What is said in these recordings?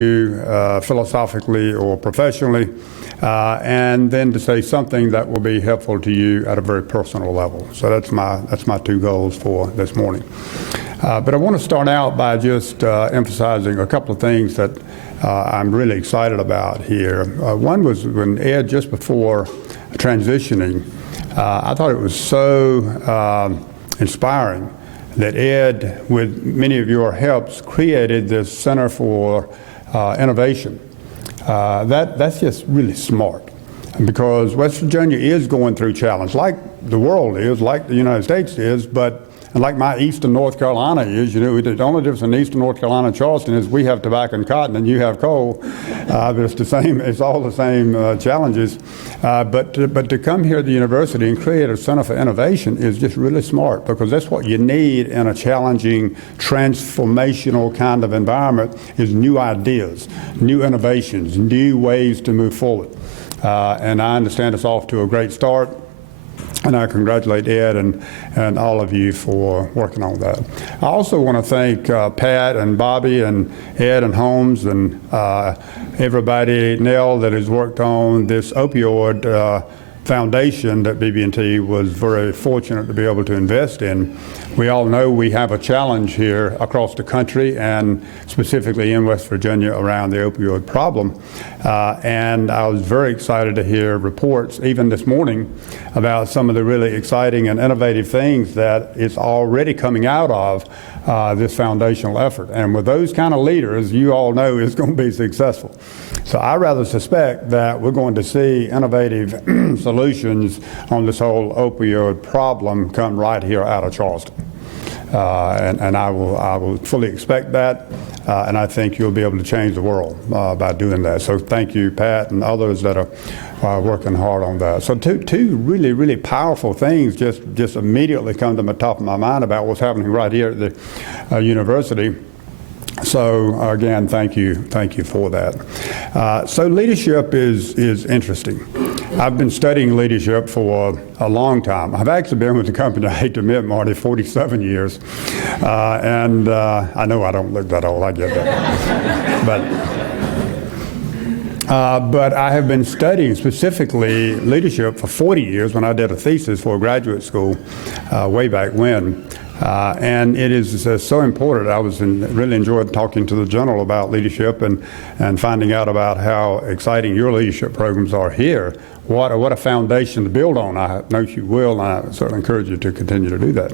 philosophically or professionally, and then to say something that will be helpful to you at a very personal level. So that's my two goals for this morning. But I want to start out by just emphasizing a couple of things that I'm really excited about here. One was when Ed, just before transitioning, I thought it was so inspiring that Ed, with many of your helps, created this Center for Innovation. That's just really smart, because West Virginia is going through challenge, like the world is, like the United States is, but like my eastern North Carolina is. You know, the only difference in eastern North Carolina and Charleston is we have tobacco and cotton and you have coal. But it's the same. It's all the same challenges. But to come here to the university and create a Center for Innovation is just really smart, because that's what you need in a challenging, transformational kind of environment: is new ideas, new innovations, new ways to move forward. And I understand it's off to a great start. And I congratulate Ed and all of you for working on that. I also want to thank Pat and Bobby and Ed and Holmes and everybody, Nell, that has worked on this opioid foundation that BB&T was very fortunate to be able to invest in. We all know we have a challenge here across the country, and specifically in West Virginia, around the opioid problem. And I was very excited to hear reports, even this morning, about some of the really exciting and innovative things that is already coming out of this foundational effort. And with those kind of leaders, you all know it's going to be successful. So I rather suspect that we're going to see innovative solutions on this whole opioid problem come right here out of Charleston. And I will fully expect that, and I think you'll be able to change the world by doing that. So thank you, Pat, and others that are working hard on that. So two really, really powerful things just immediately come to the top of my mind about what's happening right here at the university. So again, thank you for that. So leadership is interesting. I've been studying leadership for a long time. I've actually been with the company, I hate to admit, Marty, 47 years. And I know I don't look that old, I get that. But I have been studying specifically leadership for 40 years when I did a thesis for a graduate school way back when. And it is so important. I really enjoyed talking to the general about leadership and finding out about how exciting your leadership programs are here. What a foundation to build on. I know you will, and I certainly encourage you to continue to do that.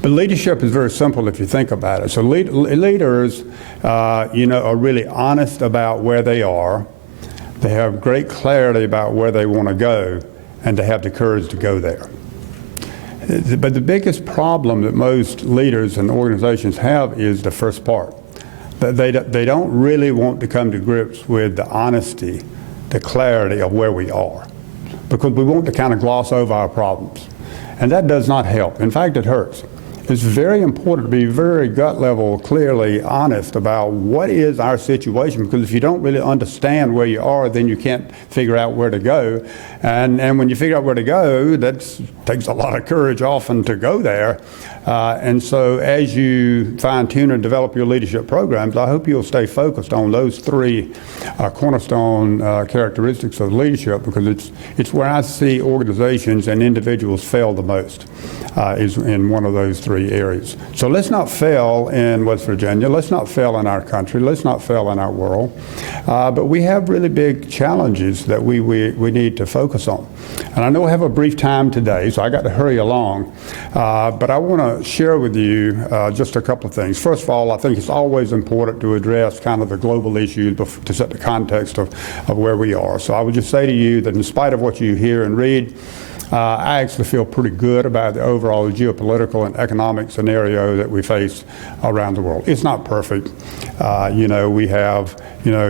But leadership is very simple if you think about it. So leaders, are really honest about where they are. They have great clarity about where they want to go, and they have the courage to go there. But the biggest problem that most leaders and organizations have is the first part. They don't really want to come to grips with the honesty, the clarity of where we are, because we want to kind of gloss over our problems. And that does not help. In fact, it hurts. It's very important to be very gut level, clearly honest about what is our situation, because if you don't really understand where you are, then you can't figure out where to go. And when you figure out where to go, that takes a lot of courage often to go there. And so as you fine-tune and develop your leadership programs, I hope you'll stay focused on those three cornerstone characteristics of leadership, because it's where I see organizations and individuals fail the most, is in one of those three areas. So let's not fail in West Virginia. Let's not fail in our country. Let's not fail in our world. But we have really big challenges that we need to focus on. And I know I have a brief time today, so I got to hurry along. But I want to share with you just a couple of things. First of all, I think it's always important to address kind of the global issues to set the context of where we are. So I would just say to you that in spite of what you hear and read, I actually feel pretty good about the overall geopolitical and economic scenario that we face around the world. It's not perfect. We have,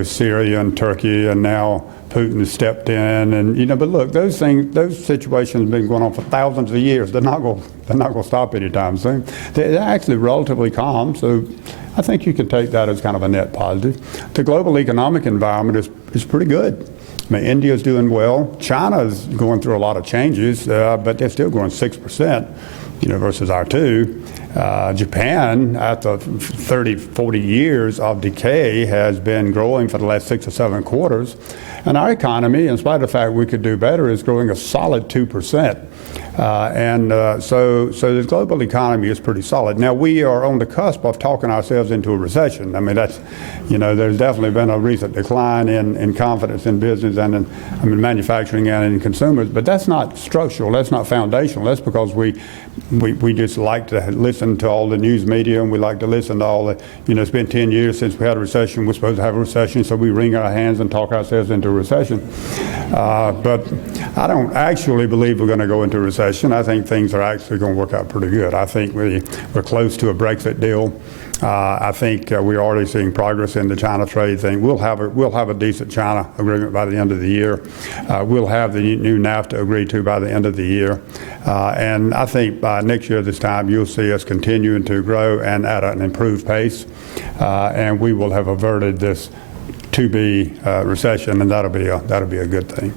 Syria and Turkey, and now Putin has stepped in, and but look, those situations have been going on for thousands of years. They're not going to stop anytime soon. They're actually relatively calm, so I think you can take that as kind of a net positive. The global economic environment is pretty good. I mean, India's doing well. China's going through a lot of changes, but they're still growing 6%, versus our 2%. Japan, after 30, 40 years of decay, has been growing for the last 6 or 7 quarters. And our economy, in spite of the fact we could do better, is growing a solid 2%. So the global economy is pretty solid. Now, we are on the cusp of talking ourselves into a recession. I mean, that's, there's definitely been a recent decline in confidence in business and in manufacturing and in consumers, but that's not structural, that's not foundational. That's because we just like to listen to all the news media, and we like to listen to all the, it's been 10 years since we had a recession, we're supposed to have a recession, so we wring our hands and talk ourselves into a recession. But I don't actually believe we're going to go into a recession. I think things are actually going to work out pretty good. I think we're close to a Brexit deal. I think we're already seeing progress in the China trade thing. We'll have a decent China agreement by the end of the year. We'll have the new NAFTA agreed to by the end of the year. And I think by next year this time you'll see us continuing to grow and at an improved pace. And we will have averted this to-be recession, and that'll be a good thing.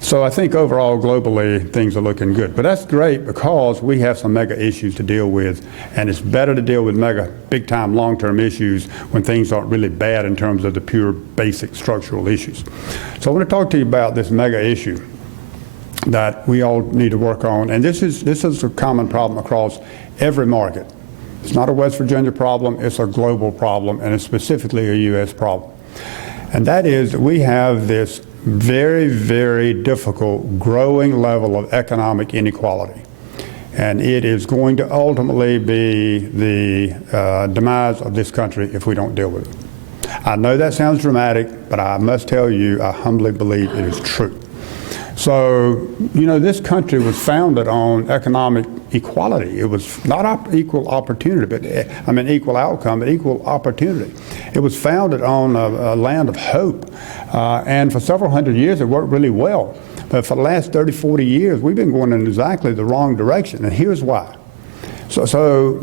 So I think overall, globally, things are looking good. But that's great because we have some mega issues to deal with, and it's better to deal with mega, big-time, long-term issues when things aren't really bad in terms of the pure, basic structural issues. So I want to talk to you about this mega issue that we all need to work on, and this is a common problem across every market. It's not a West Virginia problem, it's a global problem, and it's specifically a U.S. problem. And that is that we have this very, very difficult growing level of economic inequality. And it is going to ultimately be the demise of this country if we don't deal with it. I know that sounds dramatic, but I must tell you, I humbly believe it is true. So, this country was founded on economic equality. It was not equal opportunity, but equal outcome, but equal opportunity. It was founded on a land of hope. And for several hundred years, it worked really well. But for the last 30, 40 years, we've been going in exactly the wrong direction. And here's why. So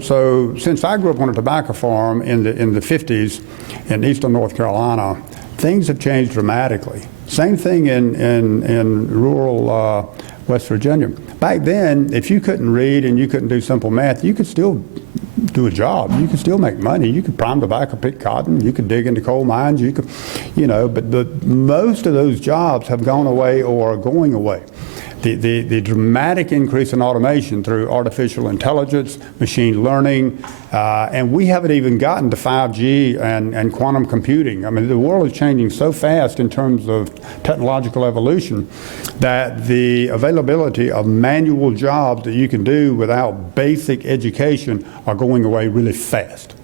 since I grew up on a tobacco farm in the 50s in eastern North Carolina, things have changed dramatically. Same thing in rural West Virginia. Back then, if you couldn't read and you couldn't do simple math, you could still do a job. You could still make money. You could prime tobacco, pick cotton. You could dig into coal mines. You could, but most of those jobs have gone away or are going away. The dramatic increase in automation through artificial intelligence, machine learning, and we haven't even gotten to 5G and quantum computing. The world is changing so fast in terms of technological evolution that the availability of manual jobs that you can do without basic education are going away really fast.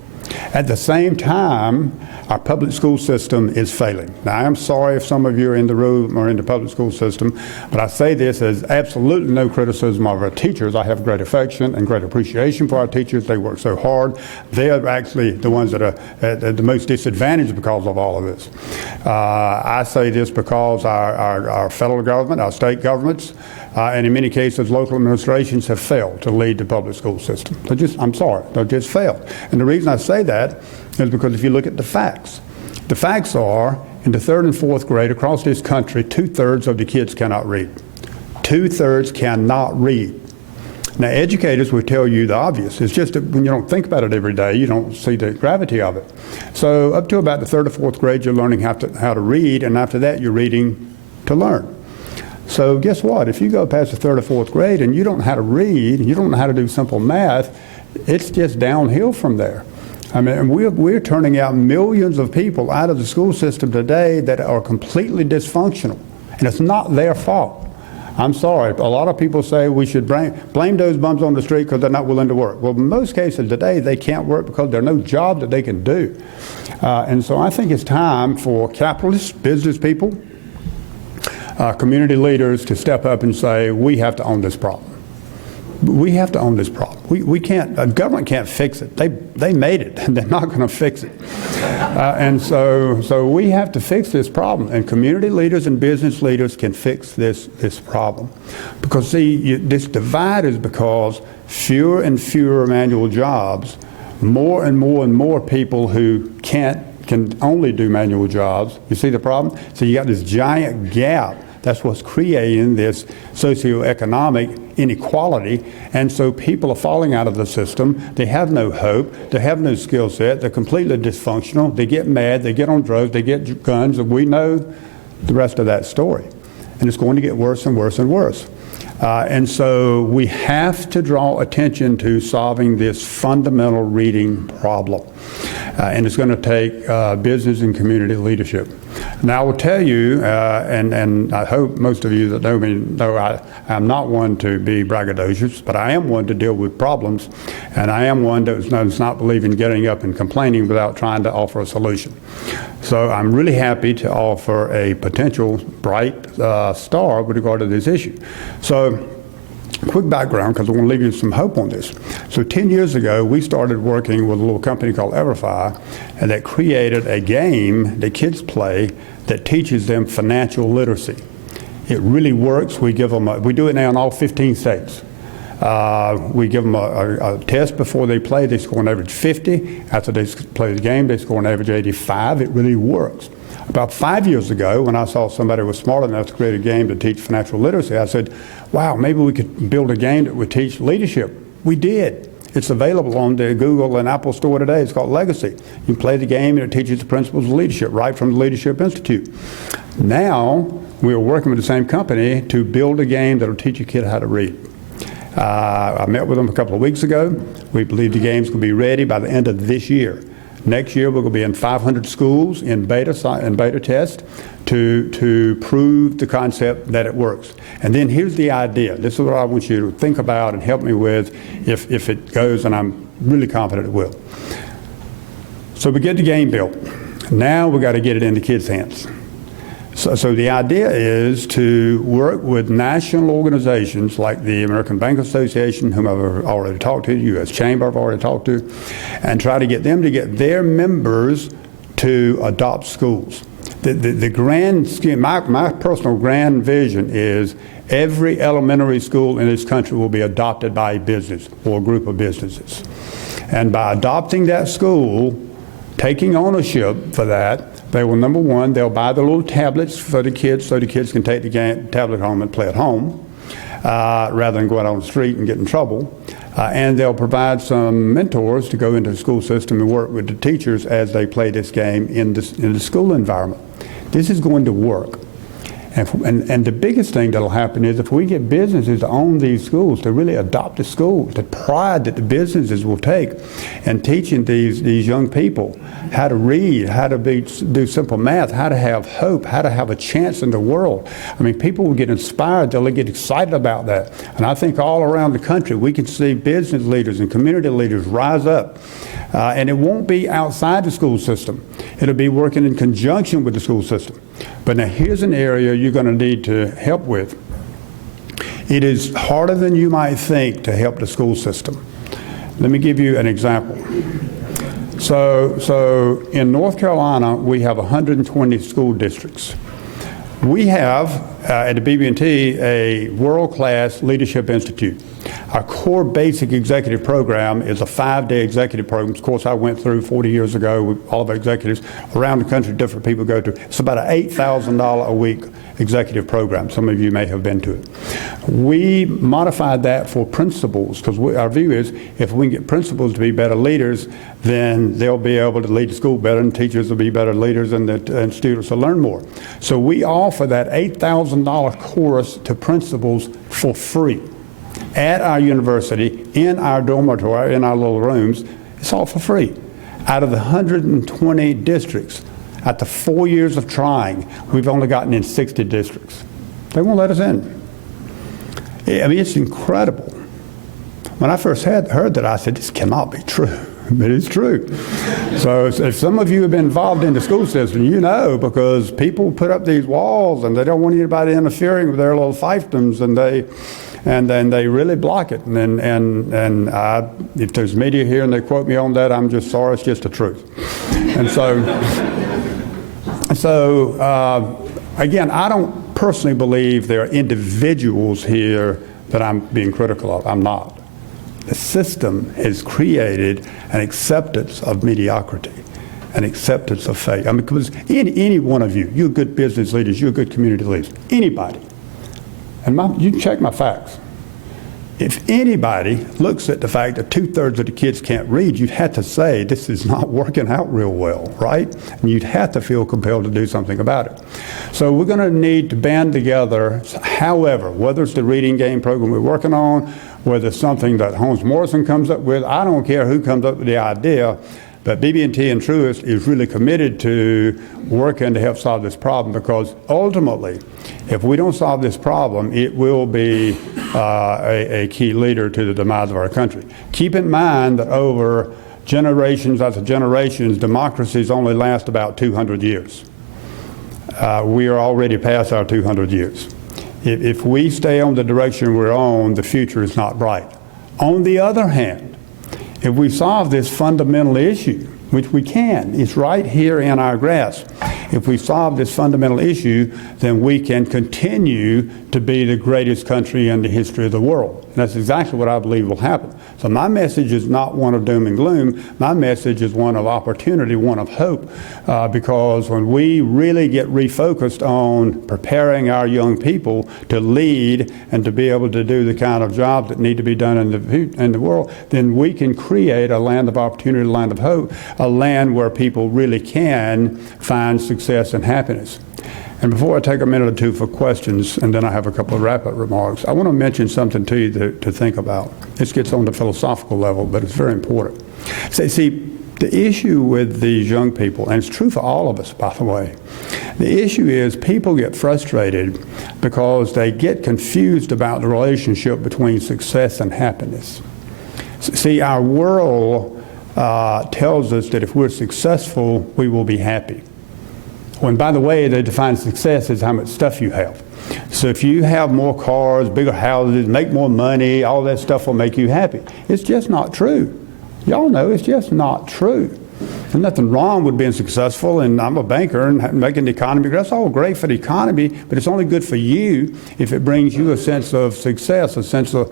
At the same time, our public school system is failing. Now, I am sorry if some of you are in the room or in the public school system, but I say this as absolutely no criticism of our teachers. I have great affection and great appreciation for our teachers. They work so hard. They are actually the ones that are at the most disadvantaged because of all of this. I say this because our federal government, our state governments, and in many cases, local administrations have failed to lead the public school system. I'm sorry, they just failed. And the reason I say that is because if you look at the facts are in the 3rd and 4th grade across this country, 2/3 of the kids cannot read. 2/3 cannot read. Now, educators will tell you the obvious. It's just that when you don't think about it every day, you don't see the gravity of it. So up to about the 3rd or 4th grade, you're learning how to read, and after that, you're reading to learn. So guess what? If you go past the 3rd or 4th grade and you don't know how to read, and you don't know how to do simple math, it's just downhill from there. We're turning out millions of people out of the school system today that are completely dysfunctional, and it's not their fault. I'm sorry. A lot of people say we should blame those bums on the street because they're not willing to work. Well, in most cases today, they can't work because there's no job that they can do. And so I think it's time for capitalists, business people, community leaders to step up and say, we have to own this problem. We have to own this problem. We can't, the government can't fix it. They made it, and they're not going to fix it. And so we have to fix this problem, and community leaders and business leaders can fix this problem. Because see, this divide is because fewer and fewer manual jobs, more and more people who can only do manual jobs. You see the problem? So you got this giant gap That's what's creating this socioeconomic inequality. And so people are falling out of the system. They have no hope. They have no skill set. They're completely dysfunctional. They get mad. They get on drugs. They get guns. And we know the rest of that story. And it's going to get worse and worse and worse. And so we have to draw attention to solving this fundamental reading problem. And it's going to take business and community leadership. Now I will tell you, and I hope most of you that know me know I'm not one to be braggadocious, but I am one to deal with problems, and I am one that does not believe in getting up and complaining without trying to offer a solution. So I'm really happy to offer a potential bright star with regard to this issue. So quick background, because I want to leave you some hope on this. So 10 years ago, we started working with a little company called Everfi, and that created a game that kids play that teaches them financial literacy. It really works. We give them we do it now in all 15 states. We give them a test before they play. They score an average 50. After they play the game, they score an average 85. It really works. About 5 years ago, when I saw somebody was smart enough to create a game to teach financial literacy, I said, wow, maybe we could build a game that would teach leadership. We did. It's available on the Google and Apple store today. It's called Legacy. You play the game and it teaches the principles of leadership right from the Leadership Institute. Now, we're working with the same company to build a game that will teach a kid how to read. I met with them a couple of weeks ago. We believe the game's going to be ready by the end of this year. Next year, we're going to be in 500 schools in beta test to prove the concept that it works. And then here's the idea. This is what I want you to think about and help me with if it goes, and I'm really confident it will. So we get the game built. Now we've got to get it into kids' hands. So the idea is to work with national organizations like the American Bank Association, whom I've already talked to, the U.S. Chamber I've already talked to, and try to get them to get their members to adopt schools. The grand scheme, my personal grand vision is every elementary school in this country will be adopted by a business or a group of businesses. And by adopting that school, taking ownership for that, they will, number one, they'll buy the little tablets for the kids so the kids can take the tablet home and play at home rather than go out on the street and get in trouble. And they'll provide some mentors to go into the school system and work with the teachers as they play this game in the school environment. This is going to work. And the biggest thing that'll happen is if we get businesses to own these schools, to really adopt the schools, the pride that the businesses will take in teaching these young people how to read, how to do simple math, how to have hope, how to have a chance in the world. I mean, people will get inspired, they'll get excited about that. And I think all around the country we can see business leaders and community leaders rise up. And it won't be outside the school system. It'll be working in conjunction with the school system. But now here's an area you're going to need to help with. It is harder than you might think to help the school system. Let me give you an example. So in North Carolina, we have 120 school districts. We have, at the BB&T, a world-class leadership institute. Our core basic executive program is a 5-day executive program. Of course, I went through 40 years ago with all of our executives around the country, different people go to. It's about an $8,000 a week executive program. Some of you may have been to it. We modified that for principals because our view is if we can get principals to be better leaders, then they'll be able to lead the school better and teachers will be better leaders and students will learn more. So we offer that $8,000 course to principals for free at our university, in our dormitory, in our little rooms. It's all for free. Out of the 120 districts, after 4 years of trying, we've only gotten in 60 districts. They won't let us in. I mean, it's incredible. When I first heard that, I said, this cannot be true. But it's true. So if some of you have been involved in the school system, you know, because people put up these walls and they don't want anybody interfering with their little fiefdoms, and then they really block it. And if there's media here and they quote me on that, I'm just sorry, it's just the truth. And so again, I don't personally believe there are individuals here that I'm being critical of. I'm not. The system has created an acceptance of mediocrity. and acceptance of faith. I mean, because any one of you, you're good business leaders, you're good community leaders, anybody, and you can check my facts. If anybody looks at the fact that 2/3 of the kids can't read, you'd have to say this is not working out real well, right? And you'd have to feel compelled to do something about it. So we're going to need to band together, however, whether it's the reading game program we're working on, whether it's something that Holmes Morrison comes up with, I don't care who comes up with the idea, but BB&T and Truist is really committed to working to help solve this problem, because ultimately, if we don't solve this problem, it will be a key leader to the demise of our country. Keep in mind that over generations after generations, democracies only last about 200 years. We are already past our 200 years. If we stay on the direction we're on, the future is not bright. On the other hand, if we solve this fundamental issue, which we can, it's right here in our grasp. If we solve this fundamental issue, then we can continue to be the greatest country in the history of the world. And that's exactly what I believe will happen. So my message is not one of doom and gloom. My message is one of opportunity, one of hope, because when we really get refocused on preparing our young people to lead and to be able to do the kind of jobs that need to be done in the world, then we can create a land of opportunity, a land of hope, a land where people really can find success and happiness. And before I take a minute or two for questions, and then I have a couple of wrap-up remarks, I want to mention something to you to think about. This gets on the philosophical level, but it's very important. See, the issue with these young people, and it's true for all of us, by the way, the issue is people get frustrated because they get confused about the relationship between success and happiness. See, our world tells us that if we're successful, we will be happy. When, by the way, they define success as how much stuff you have. So if you have more cars, bigger houses, make more money, all that stuff will make you happy. It's just not true. Y'all know it's just not true. There's nothing wrong with being successful, and I'm a banker and making the economy. That's all great for the economy, but it's only good for you if it brings you a sense of success, a sense of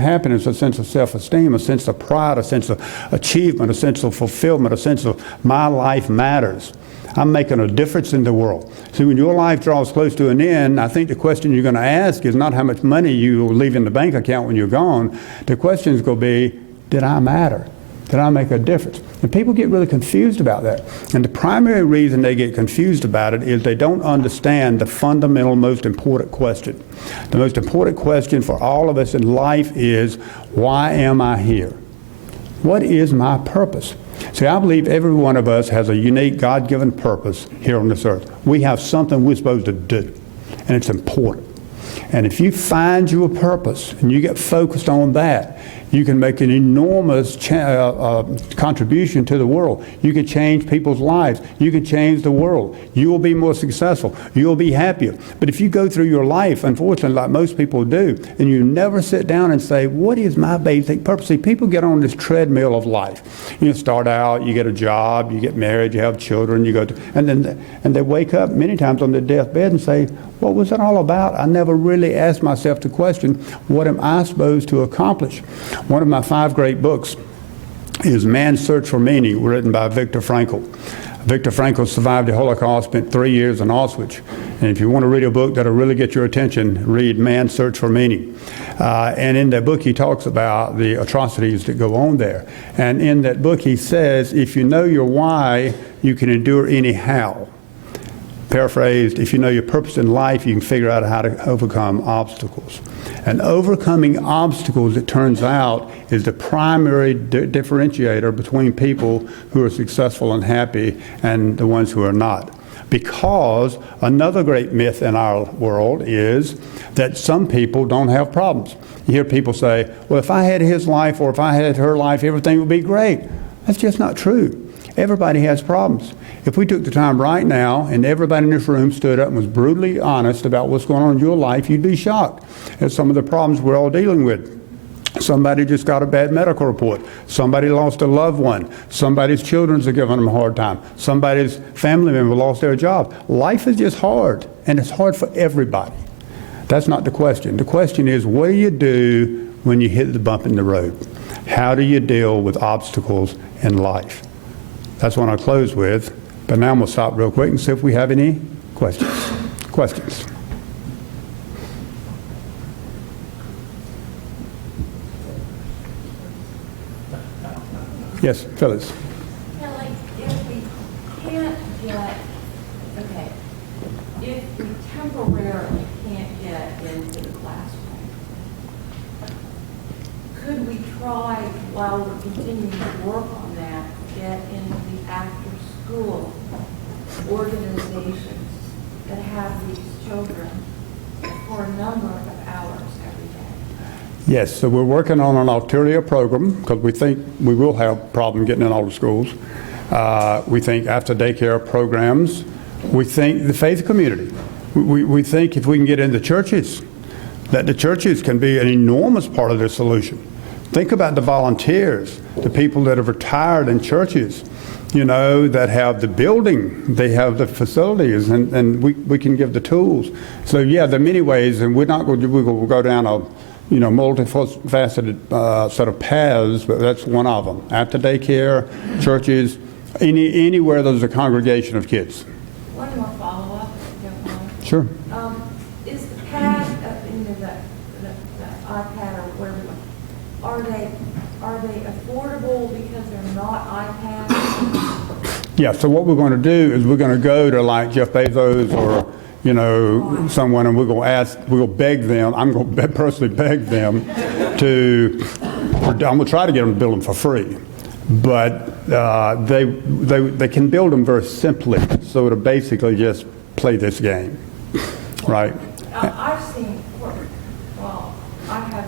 happiness, a sense of self-esteem, a sense of pride, a sense of achievement, a sense of fulfillment, a sense of my life matters. I'm making a difference in the world. See, when your life draws close to an end, I think the question you're going to ask is not how much money you leave in the bank account when you're gone. The question is going to be, did I matter? Did I make a difference? And people get really confused about that. And the primary reason they get confused about it is they don't understand the fundamental, most important question. The most important question for all of us in life is, why am I here? What is my purpose? See, I believe every one of us has a unique God-given purpose here on this earth. We have something we're supposed to do, and it's important. And if you find your purpose and you get focused on that, you can make an enormous contribution to the world. You can change people's lives. You can change the world. You will be more successful. You'll be happier. But if you go through your life, unfortunately, like most people do, and you never sit down and say, what is my basic purpose? See, people get on this treadmill of life. You start out, you get a job, you get married, you have children, and they wake up many times on their deathbed and say, what was it all about? I never really asked myself the question, what am I supposed to accomplish? One of my 5 great books is Man's Search for Meaning, written by Viktor Frankl. Viktor Frankl survived the Holocaust, spent 3 years in Auschwitz. And if you want to read a book that'll really get your attention, read Man's Search for Meaning. And in that book, he talks about the atrocities that go on there. And in that book, he says, if you know your why, you can endure any how. Paraphrased, if you know your purpose in life, you can figure out how to overcome obstacles. And overcoming obstacles, it turns out, is the primary differentiator between people who are successful and happy and the ones who are not. Because another great myth in our world is that some people don't have problems. You hear people say, well, if I had his life or if I had her life, everything would be great. That's just not true. Everybody has problems. If we took the time right now and everybody in this room stood up and was brutally honest about what's going on in your life, you'd be shocked at some of the problems we're all dealing with. Somebody just got a bad medical report. Somebody lost a loved one. Somebody's children are giving them a hard time. Somebody's family member lost their job. Life is just hard, and it's hard for everybody. That's not the question. The question is, what do you do when you hit the bump in the road? How do you deal with obstacles in life? That's what I'll close with. But now I'm going to stop real quick and see if we have any questions. Questions? Yes, Phyllis. Kelly, if we can't get, okay, if we temporarily can't get into the classroom, could we try, while we're continuing to work on that, get into the after-school organizations that have these children for a number of hours every day? Yes, so we're working on an ulterior program because we think we will have a problem getting in all the schools. We think after daycare programs. We think the faith community. We think if we can get into churches, that the churches can be an enormous part of the solution. Think about the volunteers, the people that have retired in churches, you know, that have the building, they have the facilities, and we can give the tools. So yeah, there are many ways, and we're going to go down a multifaceted set of paths, but that's one of them. After daycare, churches, anywhere there's a congregation of kids. One more follow-up, if you don't mind. Sure. Is the pad, the iPad or whatever, are they affordable because they're not iPads? Yeah, so what we're going to do is we're going to go to like Jeff Bezos or someone, and we're going to beg them. I'm going to personally beg them I'm going to try to get them to build them for free. But they can build them very simply, so to basically just play this game, right? I've seen, well, I have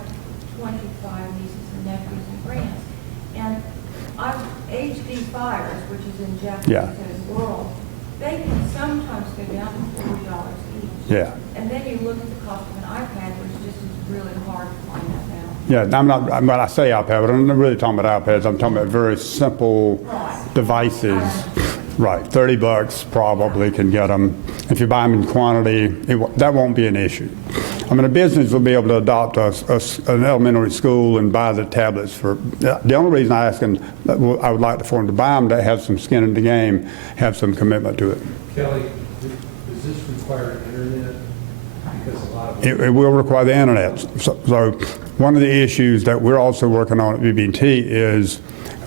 25 nieces and nephews and grands, and HD fires, which is in Jefferson's world, they can sometimes go down to $40 each. Yeah. And then you look at the cost of an iPad, which just is really hard to find that out. Yeah, when I say iPad, but I'm not really talking about iPads. I'm talking about very simple devices. Right, $30 probably can get them. If you buy them in quantity, that won't be an issue. I mean, a business will be able to adopt an elementary school and buy the tablets for. The only reason I ask them, I would like for them to buy them, to have some skin in the game, have some commitment to it. Kelly, does this require internet? Because a lot of it will require the internet. So one of the issues that we're also working on at BB&T is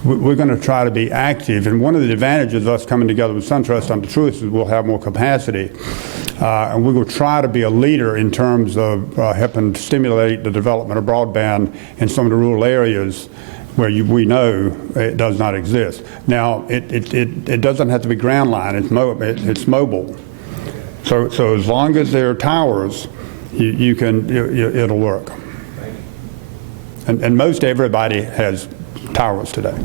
we're going to try to be active, and one of the advantages of us coming together with SunTrust under Truist is we'll have more capacity, and we will try to be a leader in terms of helping stimulate the development of broadband in some of the rural areas where we know it does not exist. Now, it doesn't have to be ground line, it's mobile. So as long as there are towers, it'll work. And most everybody has towers today.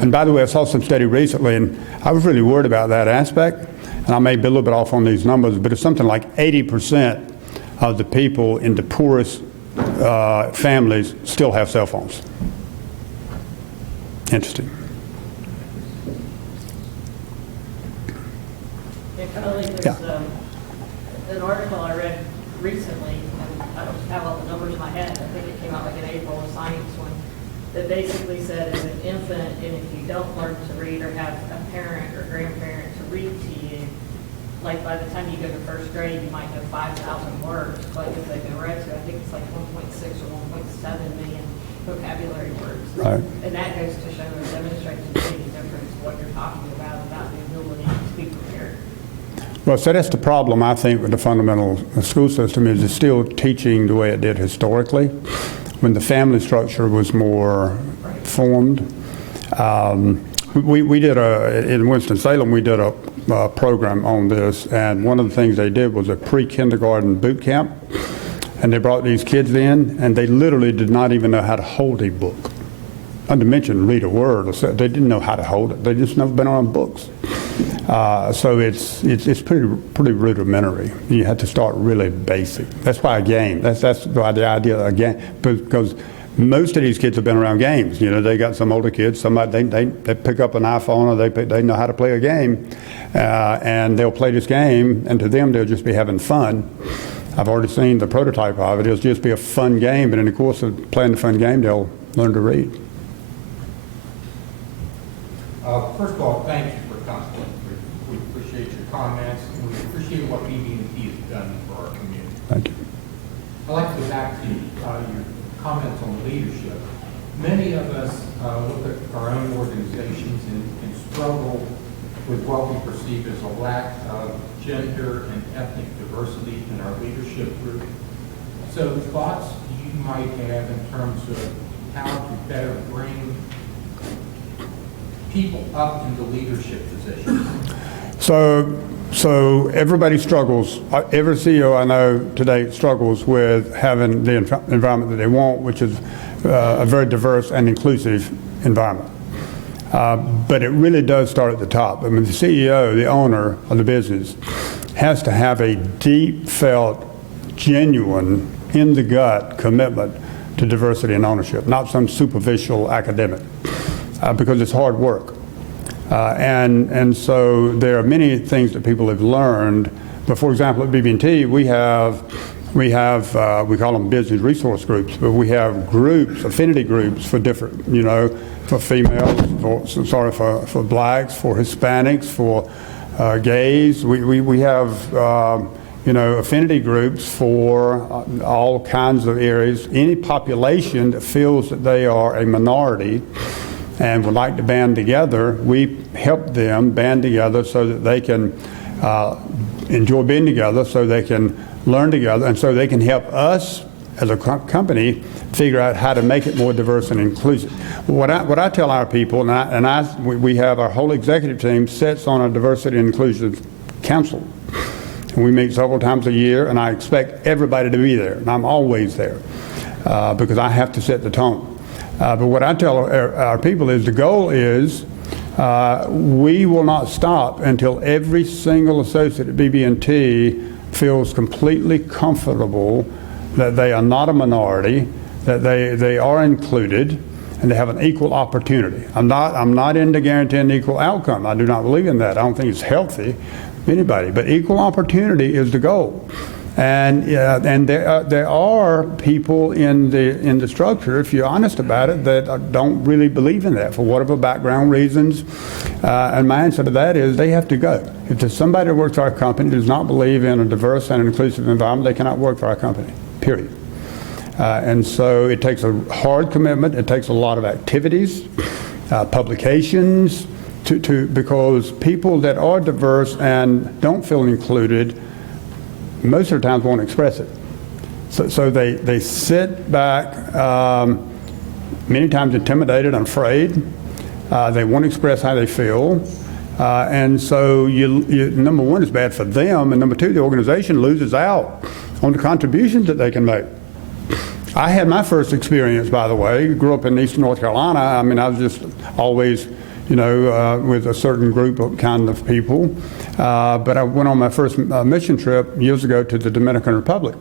And by the way, I saw some study recently, and I was really worried about that aspect, and I may be a little bit off on these numbers, but it's something like 80% of the people in the poorest families still have cell phones. Interesting. There's an article I read recently, and I don't have all the numbers in my head, I think it came out like in April, a science one, that basically said as an infant, and if you don't learn to read or have a parent or grandparent to read to you, like by the time you go to first grade, you might know 5,000 words, but if they've been read to, I think it's like 1.6 or 1.7 million vocabulary words. Right. And that goes to show and demonstrate the big difference what you're talking about the ability to be prepared. Well, so that's the problem, I think, with the fundamental school system is it's still teaching the way it did historically, when the family structure was more formed. We did in Winston-Salem, we did a program on this, and one of the things they did was a pre-kindergarten boot camp, and they brought these kids in, and they literally did not even know how to hold a book. Not to mention read a word, they didn't know how to hold it. They just never been around books. So it's pretty rudimentary. You have to start really basic. That's why a game. That's why the idea of a game, because most of these kids have been around games. You know, they got some older kids. Somebody they pick up an iPhone or they know how to play a game, and they'll play this game, and to them they'll just be having fun. I've already seen the prototype of it. It'll just be a fun game, but in the course of playing the fun game, they'll learn to read. First of all, thank you for coming. We appreciate your comments, and we appreciate what BB&T has done for our community. Thank you. I'd like to go back to your comments on leadership. Many of us look at our own organizations and struggle with what we perceive as a lack of gender and ethnic diversity in our leadership group. So thoughts you might have in terms of how to better bring people up into leadership positions? So everybody struggles. Every CEO I know today struggles with having the environment that they want, which is a very diverse and inclusive environment. But it really does start at the top. I mean, the CEO, the owner of the business, has to have a deep felt, genuine, in the gut commitment to diversity and ownership, not some superficial academic, because it's hard work. And so there are many things that people have learned. But for example, at BB&T, we call them business resource groups, but we have groups, affinity groups for different, for females, for blacks, for Hispanics, for gays. We have, affinity groups for all kinds of areas. Any population that feels that they are a minority and would like to band together, we help them band together so that they can enjoy being together, so they can learn together, and so they can help us as a company figure out how to make it more diverse and inclusive. What I tell our people, we have our whole executive team sits on a diversity and inclusion council. And we meet several times a year, and I expect everybody to be there, and I'm always there because I have to set the tone. But what I tell our people is the goal is we will not stop until every single associate at BB&T feels completely comfortable that they are not a minority, that they are included, and they have an equal opportunity. I'm not into guaranteeing equal outcome. I do not believe in that. I don't think it's healthy for anybody. But equal opportunity is the goal. And there are people in the structure, if you're honest about it, that don't really believe in that for whatever background reasons. And my answer to that is they have to go. If there's somebody that works for our company who does not believe in a diverse and inclusive environment, they cannot work for our company, period. And so it takes a hard commitment. It takes a lot of activities, publications, because people that are diverse and don't feel included most of the times won't express it. So they sit back, many times intimidated and afraid. They won't express how they feel. And so number one, it's bad for them, and number two, the organization loses out on the contributions that they can make. I had my first experience, by the way. Grew up in Eastern North Carolina. I mean, I was just always with a certain group of kind of people. But I went on my first mission trip years ago to the Dominican Republic.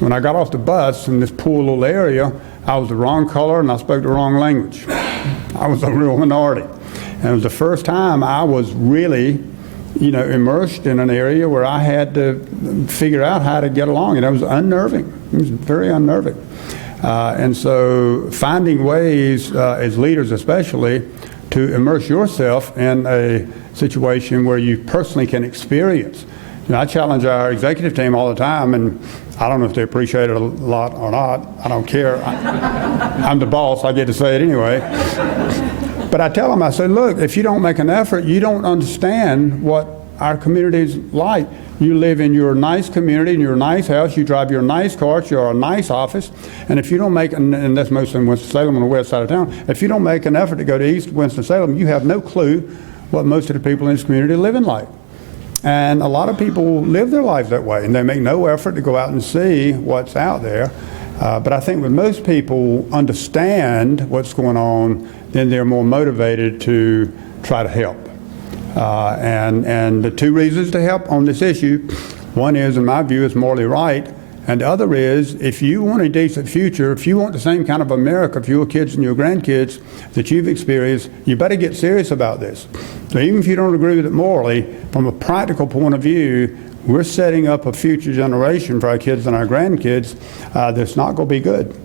When I got off the bus in this poor little area, I was the wrong color and I spoke the wrong language. I was a real minority. And it was the first time I was really, immersed in an area where I had to figure out how to get along. And it was unnerving. It was very unnerving. And so finding ways, as leaders especially, to immerse yourself in a situation where you personally can experience. I challenge our executive team all the time, and I don't know if they appreciate it a lot or not. I don't care. I'm the boss. I get to say it anyway. But I tell them, I say, look, if you don't make an effort, you don't understand what our community is like. You live in your nice community, in your nice house, you drive your nice car, you're a nice office, and if you don't make, and that's mostly in Winston-Salem on the west side of town, if you don't make an effort to go to East Winston-Salem, you have no clue what most of the people in this community live in like. And a lot of people live their lives that way, and they make no effort to go out and see what's out there. But I think when most people understand what's going on, then they're more motivated to try to help. And the two reasons to help on this issue, one is, in my view, it's morally right, and the other is, if you want a decent future, if you want the same kind of America for your kids and your grandkids that you've experienced, you better get serious about this. So even if you don't agree with it morally, from a practical point of view, we're setting up a future generation for our kids and our grandkids that's not going to be good.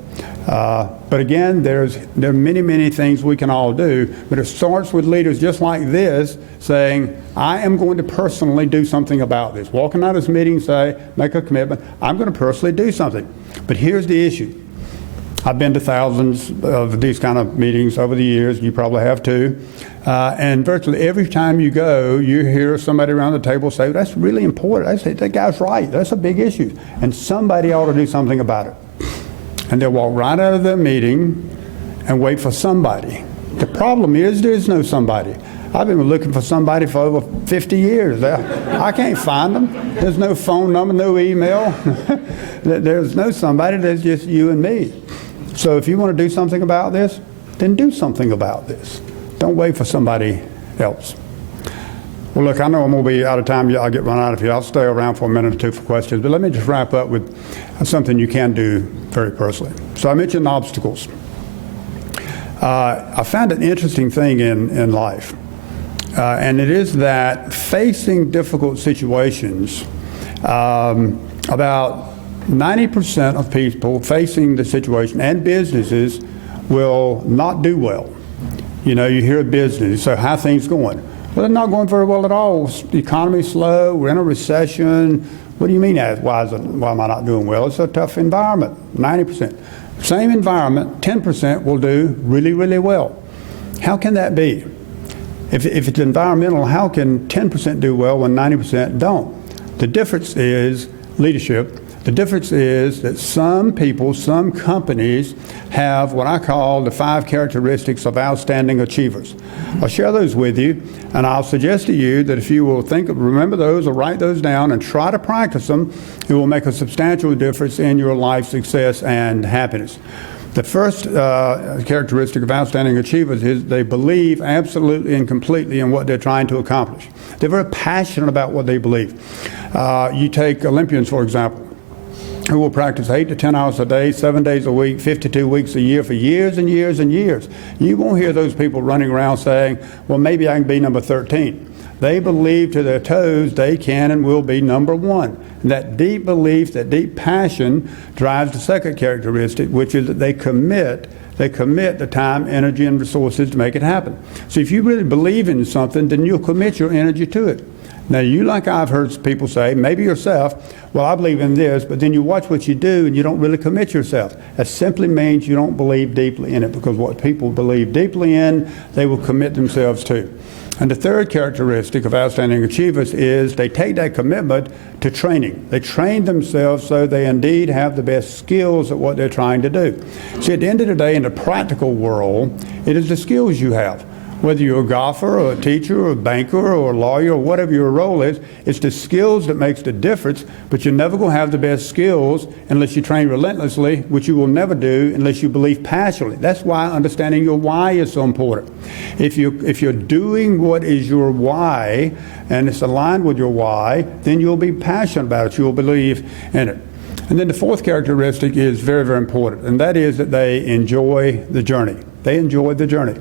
But again, there are many, many things we can all do, but it starts with leaders just like this saying, I am going to personally do something about this. Walking out of this meeting, make a commitment, I'm going to personally do something. But here's the issue. I've been to thousands of these kind of meetings over the years. You probably have too. And virtually every time you go, you hear somebody around the table say, that's really important. I say, that guy's right. That's a big issue. And somebody ought to do something about it. And they'll walk right out of the meeting and wait for somebody. The problem is there's no somebody. I've been looking for somebody for over 50 years. I can't find them. There's no phone number, no email. There's no somebody. There's just you and me. So if you want to do something about this, then do something about this. Don't wait for somebody else. Well, look, I know I'm going to be out of time. I'll get run out of here. I'll stay around for a minute or two for questions. But let me just wrap up with something you can do very personally. So I mentioned obstacles. I found an interesting thing in life. And it is that facing difficult situations, about 90% of people facing the situation and businesses will not do well. You know, you hear a business, so how are things going? Well, they're not going very well at all. The economy's slow, we're in a recession. What do you mean, why am I not doing well? It's a tough environment, 90%. Same environment, 10% will do really, really well. How can that be? If it's environmental, how can 10% do well when 90% don't? The difference is leadership. The difference is that some people, some companies have what I call the 5 characteristics of outstanding achievers. I'll share those with you, and I'll suggest to you that if you will remember those or write those down and try to practice them, it will make a substantial difference in your life success and happiness. The first characteristic of outstanding achievers is they believe absolutely and completely in what they're trying to accomplish. They're very passionate about what they believe. You take Olympians, for example, who will practice 8 to 10 hours a day, 7 days a week, 52 weeks a year for years and years and years. You won't hear those people running around saying, well, maybe I can be number 13. They believe to their toes they can and will be number 1. And that deep belief, that deep passion drives the second characteristic, which is that they commit the time, energy, and resources to make it happen. So if you really believe in something, then you'll commit your energy to it. Now, you, like I've heard people say, maybe yourself, well, I believe in this, but then you watch what you do and you don't really commit yourself. That simply means you don't believe deeply in it, because what people believe deeply in, they will commit themselves to. And the third characteristic of outstanding achievers is they take that commitment to training. They train themselves so they indeed have the best skills at what they're trying to do. See, at the end of the day, in the practical world, it is the skills you have. Whether you're a golfer or a teacher or a banker or a lawyer or whatever your role is, it's the skills that makes the difference, but you're never going to have the best skills unless you train relentlessly, which you will never do unless you believe passionately. That's why understanding your why is so important. If you're doing what is your why and it's aligned with your why, then you'll be passionate about it. You'll believe in it. And then the fourth characteristic is very, very important, and that is that they enjoy the journey. They enjoy the journey.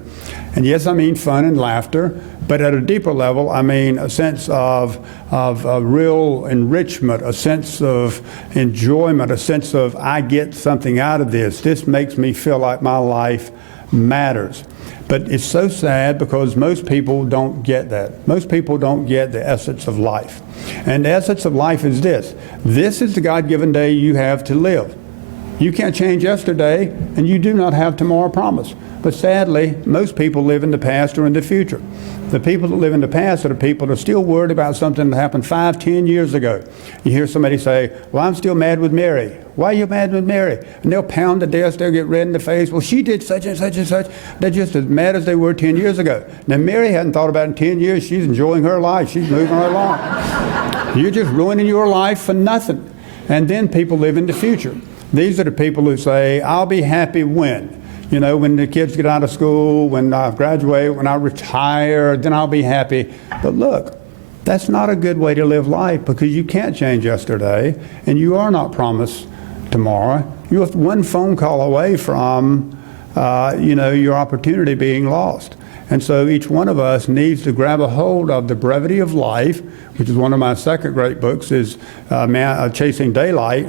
And yes, I mean fun and laughter, but at a deeper level, I mean a sense of real enrichment, a sense of enjoyment, a sense of I get something out of this. This makes me feel like my life matters. But it's so sad because most people don't get that. Most people don't get the essence of life. And the essence of life is this. This is the God-given day you have to live. You can't change yesterday, and you do not have tomorrow promised. But sadly, most people live in the past or in the future. The people that live in the past are the people that are still worried about something that happened 5, 10 years ago. You hear somebody say, well, I'm still mad with Mary. Why are you mad with Mary? And they'll pound the desk, they'll get red in the face. Well, she did such and such and such. They're just as mad as they were 10 years ago. Now, Mary hadn't thought about it in 10 years. She's enjoying her life. She's moving right along. You're just ruining your life for nothing. And then people live in the future. These are the people who say, I'll be happy when? You know, when the kids get out of school, when I graduate, when I retire, then I'll be happy. But look, that's not a good way to live life, because you can't change yesterday, and you are not promised tomorrow. You're one phone call away from, your opportunity being lost. And so each one of us needs to grab a hold of the brevity of life, which is one of my second great books, is Chasing Daylight,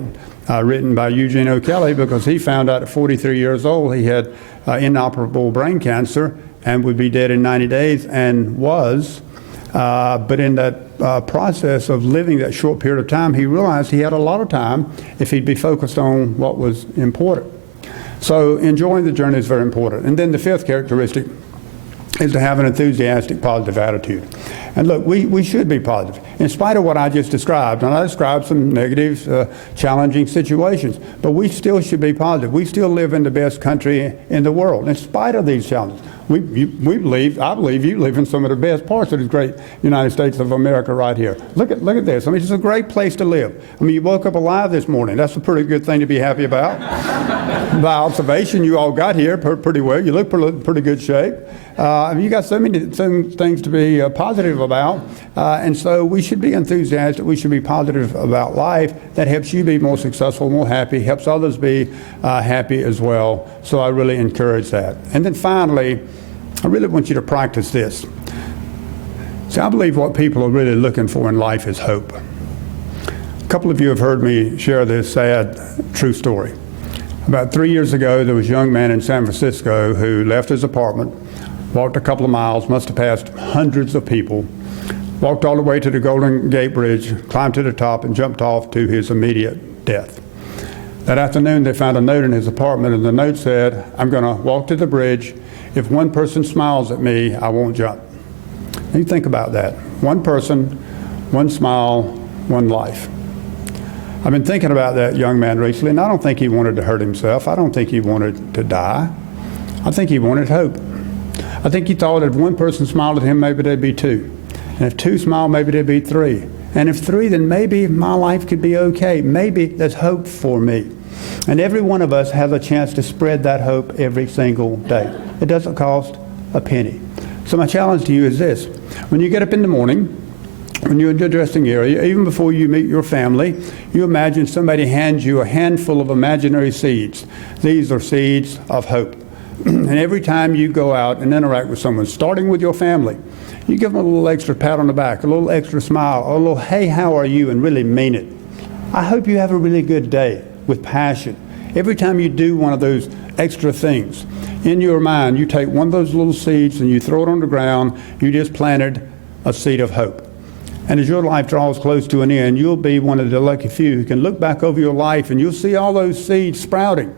written by Eugene O'Kelly, because he found out at 43 years old he had inoperable brain cancer and would be dead in 90 days, and was. But in that process of living that short period of time, he realized he had a lot of time if he'd be focused on what was important. So enjoying the journey is very important. And then the fifth characteristic is to have an enthusiastic, positive attitude. And look, we should be positive. In spite of what I just described, and I described some negative, challenging situations, but we still should be positive. We still live in the best country in the world, in spite of these challenges. I believe you live in some of the best parts of this great United States of America right here. Look at this. I mean, it's a great place to live. I mean, you woke up alive this morning. That's a pretty good thing to be happy about. By observation, you all got here pretty well. You look pretty good shape. You got so many things to be positive about. And so we should be enthusiastic. We should be positive about life. That helps you be more successful, more happy, helps others be happy as well. So I really encourage that. And then finally, I really want you to practice this. See, I believe what people are really looking for in life is hope. A couple of you have heard me share this sad, true story. About 3 years ago, there was a young man in San Francisco who left his apartment, walked a couple of miles, must have passed hundreds of people, walked all the way to the Golden Gate Bridge, climbed to the top, and jumped off to his immediate death. That afternoon, they found a note in his apartment, and the note said, "I'm going to walk to the bridge. If one person smiles at me, I won't jump." And you think about that. One person, one smile, one life. I've been thinking about that young man recently, and I don't think he wanted to hurt himself. I don't think he wanted to die. I think he wanted hope. I think he thought if one person smiled at him, maybe there'd be two. And if two smiled, maybe there'd be three. And if three, then maybe my life could be okay. Maybe there's hope for me. And every one of us has a chance to spread that hope every single day. It doesn't cost a penny. So my challenge to you is this. When you get up in the morning, when you're in your dressing area, even before you meet your family, you imagine somebody hands you a handful of imaginary seeds. These are seeds of hope. And every time you go out and interact with someone, starting with your family, you give them a little extra pat on the back, a little extra smile, a little, "Hey, how are you?" and really mean it. I hope you have a really good day with passion. Every time you do one of those extra things, in your mind, you take one of those little seeds and you throw it on the ground. You just planted a seed of hope. And as your life draws close to an end, you'll be one of the lucky few who can look back over your life and you'll see all those seeds sprouting.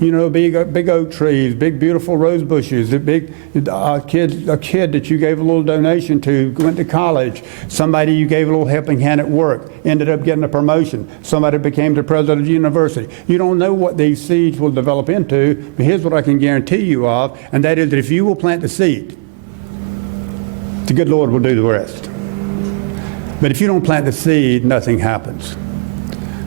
You know, big oak trees, big beautiful rose bushes, a kid that you gave a little donation to, went to college, somebody you gave a little helping hand at work, ended up getting a promotion, somebody became the president of the university. You don't know what these seeds will develop into, but here's what I can guarantee you of, and that is that if you will plant the seed, the good Lord will do the rest. But if you don't plant the seed, nothing happens.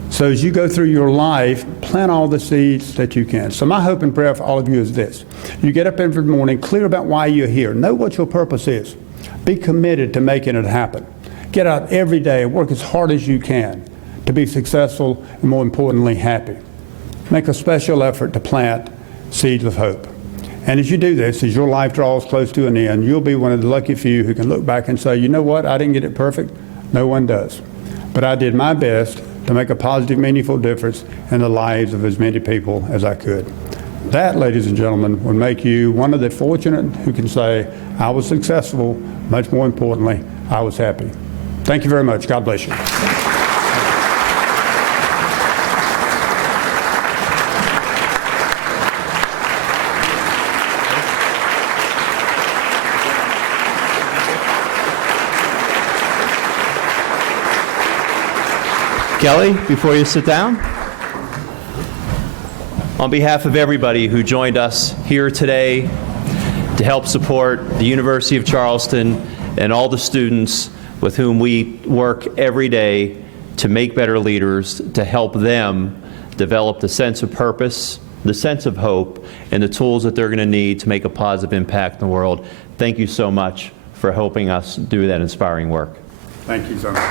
So as you go through your life, plant all the seeds that you can. So my hope and prayer for all of you is this. You get up every morning, clear about why you're here. Know what your purpose is. Be committed to making it happen. Get out every day and work as hard as you can to be successful and, more importantly, happy. Make a special effort to plant seeds of hope. And as you do this, as your life draws close to an end, you'll be one of the lucky few who can look back and say, you know what, I didn't get it perfect. No one does. But I did my best to make a positive, meaningful difference in the lives of as many people as I could. That, ladies and gentlemen, would make you one of the fortunate who can say, I was successful, much more importantly, I was happy. Thank you very much. God bless you. Kelly, before you sit down, on behalf of everybody who joined us here today to help support the University of Charleston and all the students with whom we work every day to make better leaders, to help them develop the sense of purpose, the sense of hope, and the tools that they're going to need to make a positive impact in the world. Thank you so much for helping us do that inspiring work. Thank you so much.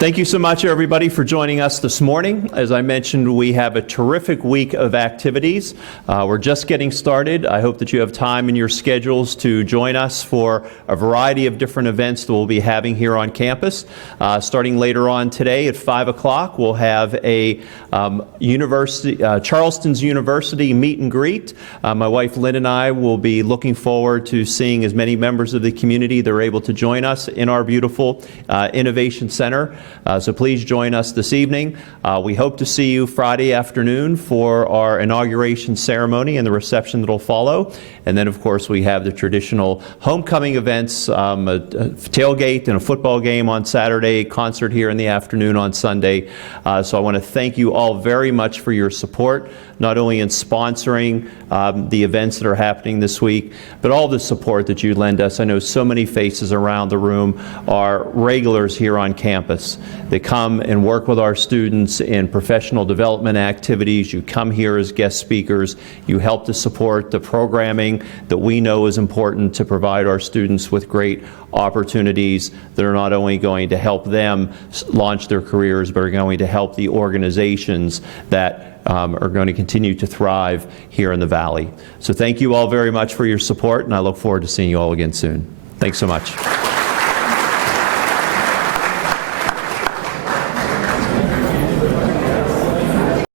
Thank you so much, everybody, for joining us this morning. As I mentioned, we have a terrific week of activities. We're just getting started. I hope that you have time in your schedules to join us for a variety of different events that we'll be having here on campus. Starting later on today at 5 o'clock, we'll have a Charleston's University meet and greet. My wife Lynn and I will be looking forward to seeing as many members of the community that are able to join us in our beautiful Innovation Center. So please join us this evening. We hope to see you Friday afternoon for our inauguration ceremony and the reception that will follow. And then, of course, we have the traditional homecoming events, a tailgate and a football game on Saturday, concert here in the afternoon on Sunday. So I want to thank you all very much for your support, not only in sponsoring the events that are happening this week, but all the support that you lend us. I know so many faces around the room are regulars here on campus. They come and work with our students in professional development activities. You come here as guest speakers. You help to support the programming that we know is important to provide our students with great opportunities that are not only going to help them launch their careers, but are going to help the organizations that are going to continue to thrive here in the Valley. So thank you all very much for your support, and I look forward to seeing you all again soon. Thanks so much.